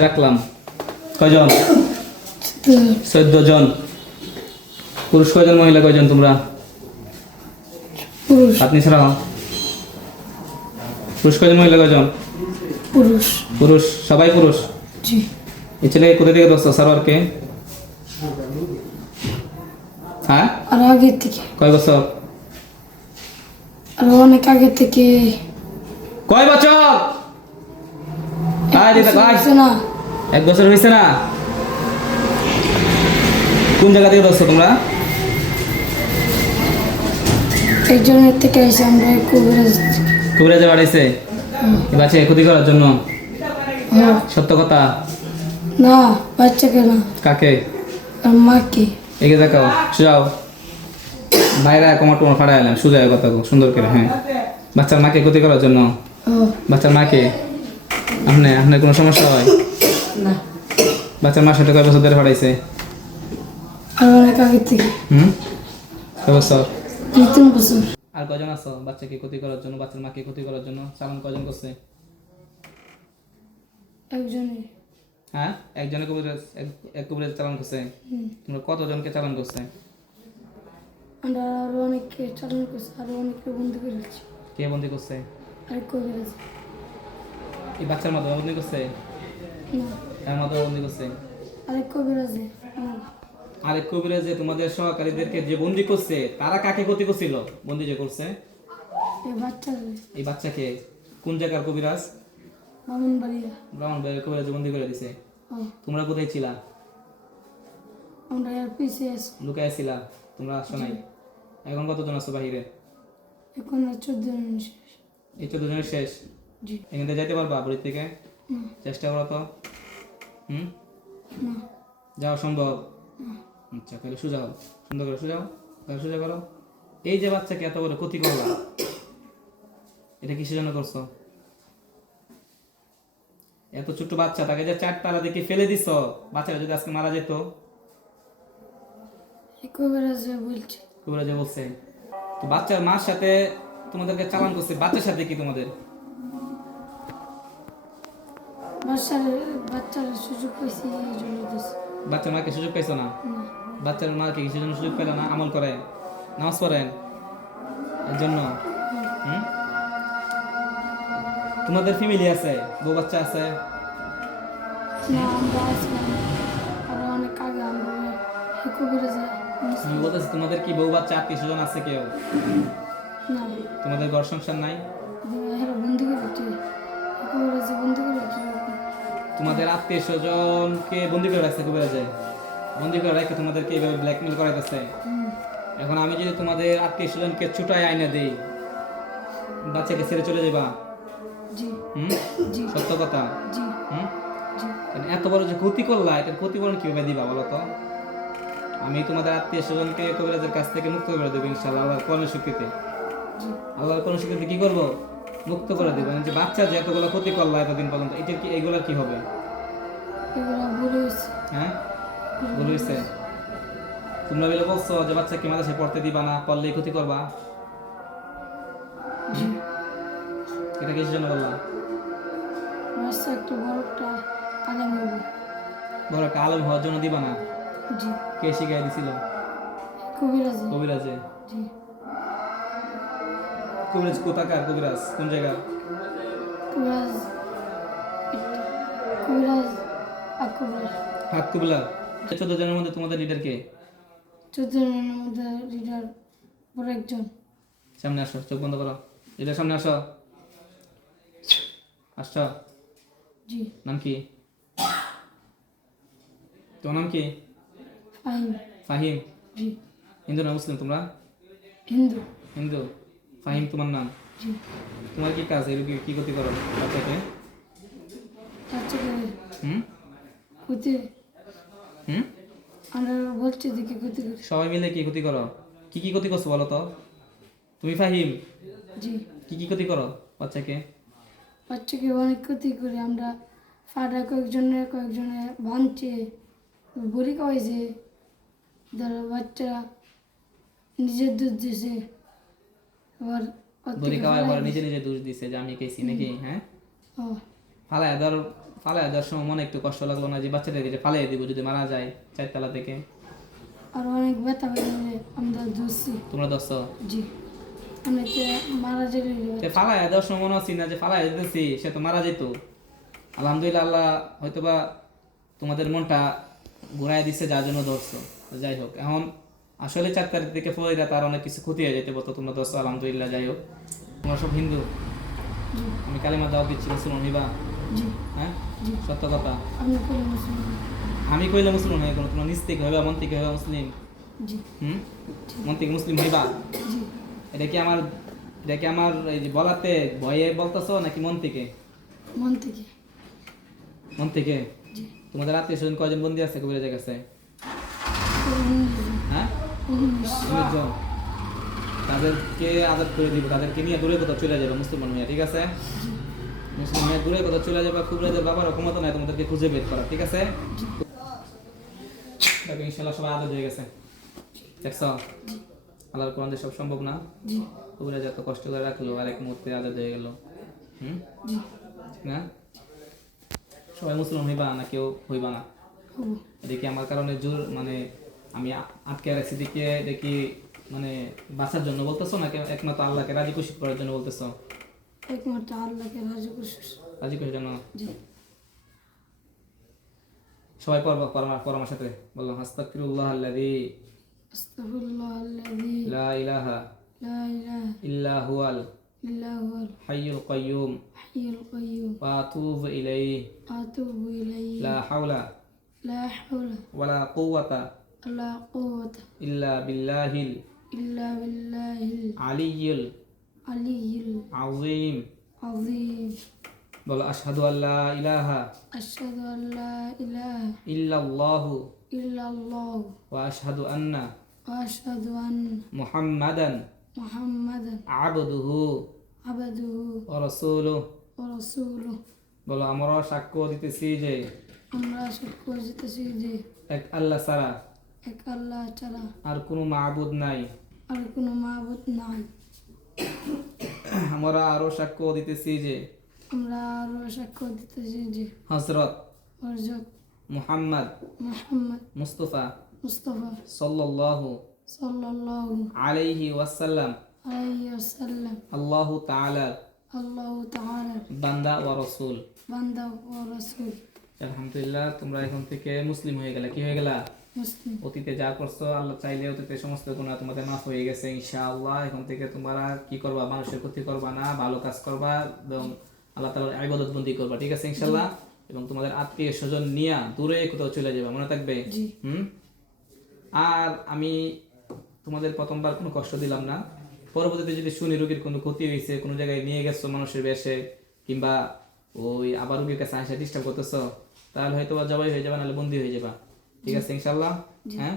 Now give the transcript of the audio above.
রাখলাম। কয়জন? চোদ্দ জন পুরুষ কয়জন মহিলা কয়জন তোমরা? আপনি ছাড়াও পুরুষ কয়জন মহিলা কয়জন? পুরুষ। পুরুষ। সবাই পুরুষ? জি। এই ছেলেকে কোথা থেকে দোস্ত সারোয়ারকে? হ্যাঁ? আর আগে থেকে। কয় বছর? আর অনেক আগে থেকে। কয় বছর আয় দিদা কয় হচ্ছে না এক বছর হয়েছে না। কোন জায়গা থেকে দোস্ত তোমরা? একজনের থেকে এসে আমরা কবিরাজ কবিরাজে বাড়াইছে এই ক্ষতি করার জন্য? সত্য কথা? না বাচ্চাকে না। কাকে? আর মাকে। দেখাও সুজাও বাইরে কমর টমর ফাড়া এলাম সুজা কথা গো, সুন্দর করে হ্যাঁ। বাচ্চার মাকে ক্ষতি করার জন্য? বাচ্চার মাকে? আপনি আপনার কোনো সমস্যা হয়? না। বাচ্চার মার সাথে কয় বছর ধরে অনেক আগে থেকে। হুম? কয় বছর? তিন বছর। আর কজন আছো? বাচ্চাকে ক্ষতি করার জন্য বাচ্চার মাকে ক্ষতি করার জন্য? চালান কজন করছে? একজনে হ্যাঁ? একজনে কবিরাজ এক- কবিরাজ চালান করছে? তোমরা কতজনকে চালান করছে? আমরা আরও অনেককে চালন করছি আরও অনেককে করেছি কে বন্দি করছে? আর কবিরাজ এই বাচ্চার মাধ্যমে বন্দি করছে? তার মাধ্যমে বন্দি করছে? আরেক কবিরাজে আমার আরেক কবিরাজ যে তোমাদের সহকারীদেরকে যে বন্দি করছে তারা কাকে ক্ষতি করছিল? বন্দি যে করছে? এই বাচ্চাকে। কোন জায়গার কবিরাজ? বামন বাড়িয়া ব্রাহ্মণ কবিরাজ বন্দি করে দিছে। তোমরা কোথায় ছিলা? আমরা লুকায় ছিলা? তোমরা আসো নাই? এখন কতজন আছো বাহিরে? এখন চোদ্দ জন শেষ। এই চোদ্দ জনের শেষ? জি। এখান থেকে যাইতে পারবা বাড়ি থেকে? চেষ্টা করো তো। হুম? যাওয়া সম্ভব। আচ্ছা তাহলে সোজা হও। সুন্দর করে সোজা তাহলে সোজা করো। এই যে বাচ্চাকে এত করে ক্ষতি এটা কিসের জন্য করছ? এত ছোট্ট বাচ্চা তাকে যে চারটালা দেখে ফেলে দিছ? বাচ্চাটা যদি আজকে মারা যেত? বলছে। বলছে। তো বাচ্চার মার সাথে তোমাদেরকে চালান করছে বাচ্চার সাথে কি তোমাদের? বাচ্চার বাচ্চার সুযোগ পাইছি এই জন্য দিছে। বাচ্চার মাকে সুযোগ পাইছো না? বাচ্চার মাকে কিসের জন্য সুযোগ পেল না? আমল করে। নামাজ পড়েন? এর জন্য? তোমাদের ফ্যামিলি আছে? বউ বাচ্চা আছে? আমি বলতেছি তোমাদের কি বউ বাচ্চা আত্মীয় স্বজন আছে কেউ? তোমাদের ঘর সংসার নাই? বন্ধু করে বন্ধু করে তোমাদের আত্মীয় স্বজনকে বন্দি করে রাখছে কবিরাজে বন্দি করে রেখে তোমাদেরকে এইভাবে ব্ল্যাকমেল করাইতেছে। এখন আমি যদি তোমাদের আত্মীয় স্বজনকে ছুটায় আইনে দেই বাচ্চাকে ছেড়ে চলে যাবা সত্য কথা? এত বড় যে ক্ষতি করলা এটার ক্ষতিপূরণ কীভাবে দিবা বলো তো? আমি তোমাদের আত্মীয় স্বজনকে কবিরাজের কাছ থেকে মুক্ত করে দেবো ইনশাল্লাহ আল্লাহর কোরআনের শক্তিতে। জি। আল্লাহর কোরআন শক্তিতে কি করব? মুক্ত করে দেবো মানে যে বাচ্চা যে এতগুলো ক্ষতি করলা এতদিন পর্যন্ত এটা কি এগুলোর কি হবে? এগুলো হ্যাঁ? ভুল হয়েছে তোমরা বলে বলছো যে বাচ্চাকে মাদ্রাসায় পড়তে দিবা না পড়লেই ক্ষতি করবা? এটা কিসের জন্য বললাম বাচ্চা একটা বড়টা আগামী হবে বড় একটা আলম হওয়ার জন্য দিবা না? জি। কে শিখাই দিছিল? কবিরাজে। কবিরাজে? জি। কবিরাজ কোথাকার কবিরাজ? কোন জায়গা? কবিরাজ কবিরাজ হাত কুবলা চোদ্দ জনের মধ্যে তোমাদের লিডার কে? চোদ্দ জনের মধ্যে লিডার বড় একজন। সামনে আসো চোখ বন্ধ করো। লিডার সামনে আসো। আসছো? জি। নাম কি? তোমার নাম কি? ফাহিম। ফাহিম। জি। হিন্দু না মুসলিম তোমরা? হিন্দু। হিন্দু। ফাহিম তোমার নাম? তোমার কি কাজ? এর কি ক্ষতি করো? বাচ্চাকে? হুম? ক্ষতি। হুম? আমরা বলছি দেখে ক্ষতি করি সবাই মিলে কি ক্ষতি করো? কি কি ক্ষতি করছ বলো তো? তুমি ফাহিম? জি। কি কি ক্ষতি করো বাচ্চাকে? বাচ্চাকে অনেক ক্ষতি করি আমরা। ফাটা কয়েকজনের কয়েকজনে ভাঙছে বড়ি খাওয়াইছে। ধরো বাচ্চারা নিজের দুধ দিছে। আবার থেকে খাওয়ার পরে নিজে নিজে দোষ দিছে যে আমি খেয়েছি নাকি? হ্যাঁ? ও। ফালায় ধর ফালাই দেওয়ার সময় মনে একটু কষ্ট লাগল না যে বাচ্চাটাকে যে ফালাই দিব যদি মারা যায় চারতলা থেকে? আর অনেক ব্যথা হয়ে আমরা ধরছি। তোমরা দশ জি। অনেকে মারা যেতে সে ফালাই দেওয়ার সময় মনে হচ্ছে না যে ফালাই দিতেছি সে তো মারা যেত। আলহামদুলিল্লাহ আল্লাহ হয়তো বা তোমাদের মনটা ঘুরাই দিচ্ছে যার জন্য ধরছো। যাই হোক এখন আসলে চার তারিখ থেকে ফরিদা তার অনেক কিছু ক্ষতি হয়ে যেতে বলতো তোমরা ধরছো আলহামদুলিল্লাহ যাই হোক। তোমরা সব হিন্দু। আমি কালিমা দাওয়াত দিচ্ছি মুসলমান হইবা জি। হ্যাঁ? সত্য কথা? আমি কইলে মুসলমান। হয়ে কোনো তোমরা নিস্তিক হইবা মন্তিক হইবা মুসলিম। হুম? মন্তিক মুসলিম হইবা এটা কি আমার এটা কি আমার এই যে বলাতে ভয়ে বলতেছো নাকি মন থেকে? মন থেকে। মন থেকে? তোমাদের আত্মীয় স্বজন কয়জন বন্দি আছে কবিরাজের কাছে? তাদেরকে আদর করে দিব তাদেরকে নিয়ে দূরে কোথাও চলে যাবে মুসলমান হইয়া ঠিক আছে? হইয়া দূরে কোথাও চলে যাবে বাবার ক্ষমতা নাই তোমাদেরকে খুঁজে বের করা ঠিক আছে? দেখো ইনশাল্লাহ সবাই আদর হয়ে গেছে। দেখছ? আল্লাহর কোরআন সব সম্ভব না? জি। কবিরাজ এত কষ্ট করে রাখল আর এক মুহূর্তে আদর হয়ে গেল। হুম? ঠিক না? সবাই মুসলমান হইবা না কেউ হইবা না। দেখি আমার কারণে জোর মানে আমি আটকে রাখছি দেখি দেখি মানে বাঁচার জন্য বলতেছো নাকি একমাত্র আল্লাহকে রাজি খুশি করার জন্য বলতেছো? একমাত্র আল্লাহকে রাজি করছিস রাজি খুশির জন্য সবাই পড়বা পড়া আমার সাথে বললাম হাস্তাকিরুল্লাহ আল্লাযী আস্তাগফিরুল্লাহ আল্লাযী লা ইলাহা লা ইলাহা ইল্লা হুয়াল ইল্লা হুয়াল হাইয়ুল কাইয়ুম হাইয়ুল কাইয়্যুম ওয়া আতুবু ইলাইহি আতুবু ইলাইহি লা হাওলা লা হাওলা ওয়ালা কুওয়াতা ওয়ালা কুওয়াতা ইল্লা বিল্লাহিল ইল্লা বিল্লাহিল আলিয়্যিল আলিয়্যিল আযীম আযীম বলো আশহাদু আল্লা ইলাহা আশহাদু আন লা ইলাহা ইল্লাল্লাহু ইল্লাল্লাহ ওয়া আশহাদু আন্না ওয়া আশহাদু আন্না মুহাম্মাদান মুহাম্মাদান আবদুহু আবদুহু ওয়া রাসূলুহু ওয়া রাসূলুহু বলো আমরা সাক্ষ্য দিতেছি যে আমরা সাক্ষ্য দিতেছি যে এক আল্লাহ ছাড়া এক আল্লাহ ছাড়া আর কোনো মাবুদ নাই। আর কোনো মাবুদ নাই। আমরা আরও সাক্ষ্য দিতেছি যে আমরা আরও সাক্ষ্য দিতেছি যে হজরত হযরত মুহাম্মদ মুহাম্মদ মুস্তফা মুস্তাফা সাল্লাল্লাহু সাল্লাল্লাহু আলাইহি ওয়াসাল্লাম। আলাইহি ওয়াসাল্লাম। আল্লাহু তাআলা আল্লাহ তাআলা বান্দা ওয়া রাসূল। বান্দা ও রাসূল। আলহামদুলিল্লাহ তোমরা এখন থেকে মুসলিম হয়ে গেলে কি হয়ে গেলা? অতীতে যা করছ আল্লাহ চাইলে অতীতে সমস্ত গুণা তোমাদের মাফ হয়ে গেছে ইনশাআল্লাহ। এখন থেকে তোমরা কি করবা? মানুষের ক্ষতি করবা না ভালো কাজ করবা এবং আল্লাহ তাআলার ইবাদত বন্দি করবা ঠিক আছে ইনশাআল্লাহ? এবং তোমাদের আত্মীয় স্বজন নিয়ে দূরে কোথাও চলে যাবে মনে থাকবে? হুম? আর আমি তোমাদের প্রথমবার কোনো কষ্ট দিলাম না। পরবর্তীতে যদি শুনি রোগীর কোনো ক্ষতি হয়েছে কোনো জায়গায় নিয়ে গেছো মানুষের বেশে কিংবা ওই আবার রোগীর কাছে আসে ডিস্টার্ব করতেছো তাহলে হয়তো জবাই হয়ে যাবে নাহলে বন্দি হয়ে যাবা। ঠিক আছে ইনশাল্লাহ হ্যাঁ?